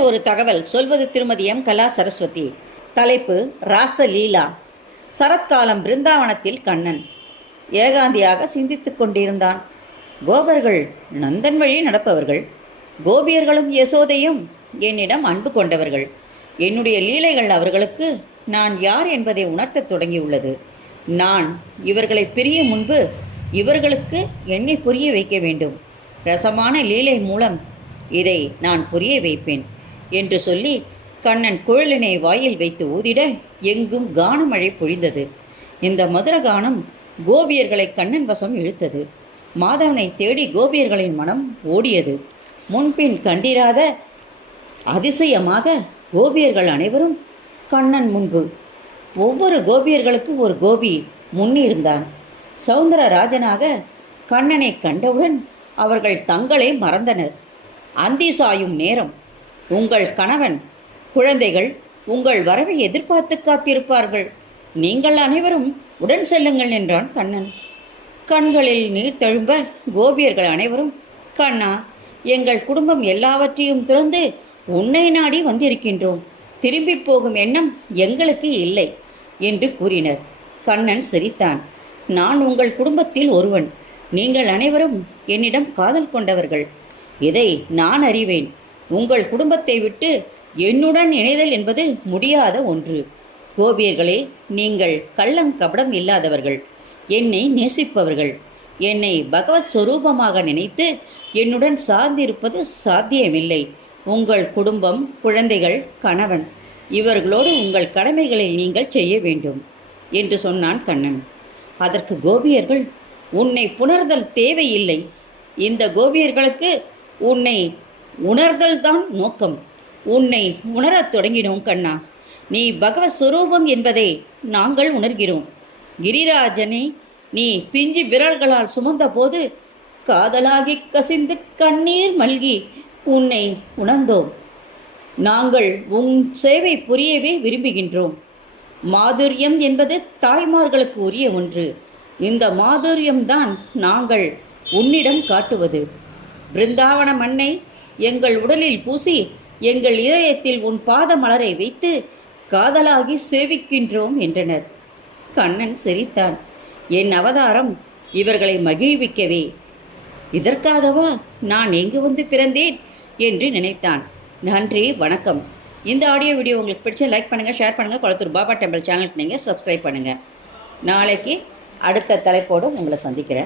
ஒரு தகவல் சொல்வது திருமதி எம் கலா சரஸ்வதி. தலைப்பு ராசலீலா. சரத்காலம் பிருந்தாவனத்தில் கண்ணன் ஏகாந்தியாக சிந்தித்துக் கொண்டிருந்தான். கோபர்கள் நந்தன் வழி நடப்பவர்கள். கோபியர்களும் யசோதையும் என்னிடம் அன்பு கொண்டவர்கள். என்னுடைய லீலைகள் அவர்களுக்கு நான் யார் என்பதை உணர்த்தத் தொடங்கியுள்ளது. நான் இவர்களை பிரிய முன்பு இவர்களுக்கு என்னை புரிய வைக்க வேண்டும். ரசமான லீலை மூலம் இதை நான் புரிய வைப்பேன் என்று சொல்லி கண்ணன் குழலினை வாயில் வைத்து ஊதிட எங்கும் கானமழை பொழிந்தது. இந்த மதுர கானம் கோபியர்களை கண்ணன் வசம் இழுத்தது. மாதவனை தேடி கோபியர்களின் மனம் ஓடியது. முன்பின் கண்டிராத அதிசயமாக கோபியர்கள் அனைவரும் கண்ணன் முன்பு. ஒவ்வொரு கோபியர்களுக்கு ஒரு கோபி முன்னிருந்தான். சௌந்தரராஜனாக கண்ணனை கண்டவுடன் அவர்கள் தங்களை மறந்தனர். அந்தி சாயும் நேரம். உங்கள் கணவன் குழந்தைகள் உங்கள் வரவை எதிர்பார்த்து காத்திருப்பார்கள். நீங்கள் அனைவரும் உடன் செல்லுங்கள் என்றான் கண்ணன். கண்களில் நீர் தழும்ப கோபியர்கள் அனைவரும், கண்ணா, எங்கள் குடும்பம் எல்லாவற்றையும் துறந்து உன்னை நாடி வந்திருக்கின்றோம். திரும்பி போகும் எண்ணம் எங்களுக்கு இல்லை என்று கூறினர். கண்ணன் சிரித்தான். நான் உங்கள் குடும்பத்தில் ஒருவன். நீங்கள் அனைவரும் என்னிடம் காதல் கொண்டவர்கள். இதை நான் அறிவேன். உங்கள் குடும்பத்தை விட்டு என்னுடன் இணைதல் என்பது முடியாத ஒன்று. கோபியர்களே, நீங்கள் கள்ளங்கபடம் இல்லாதவர்கள். என்னை நேசிப்பவர்கள். என்னை பகவத் ஸ்வரூபமாக நினைத்து என்னுடன் சார்ந்திருப்பது சாத்தியமில்லை. உங்கள் குடும்பம், குழந்தைகள், கணவன் இவர்களோடு உங்கள் கடமைகளை நீங்கள் செய்ய வேண்டும் என்று சொன்னான் கண்ணன். அதற்கு கோபியர்கள், உன்னை புணர்தல் தேவையில்லை. இந்த கோபியர்களுக்கு உன்னை உணர்தல்தான் நோக்கம். உன்னை உணரத் தொடங்கினோம் கண்ணா. நீ பகவத் ஸ்வரூபம் என்பதை நாங்கள் உணர்கிறோம். கிரிராஜனை நீ பிஞ்சு விரல்களால் சுமந்த போது காதலாகி கசிந்து கண்ணீர் மல்கி உன்னை உணர்ந்தோம். நாங்கள் உன் சேவை புரியவே விரும்புகின்றோம். மாதுரியம் என்பது தாய்மார்களுக்கு உரிய ஒன்று. இந்த மாதுரியம்தான் நாங்கள் உன்னிடம் காட்டுவது. பிருந்தாவன மண்ணை எங்கள் உடலில் பூசி எங்கள் இதயத்தில் உன் பாத மலரை வைத்து காதலாகி சேவிக்கின்றோம் என்றனர். கண்ணன் சிரித்தான். என் அவதாரம் இவர்களை மகிழ்விக்கவே. இதற்காகவா நான் எங்கு வந்து பிறந்தேன் என்று நினைத்தான். நன்றி, வணக்கம். இந்த ஆடியோ வீடியோ உங்களுக்கு பிடிச்ச லைக் பண்ணுங்கள், ஷேர் பண்ணுங்கள். கொளத்தூர் பாபா டெம்பிள் சேனலுக்கு நீங்கள் சப்ஸ்கிரைப் பண்ணுங்கள். நாளைக்கு அடுத்த தலைப்போடு உங்களை சந்திக்கிறேன்.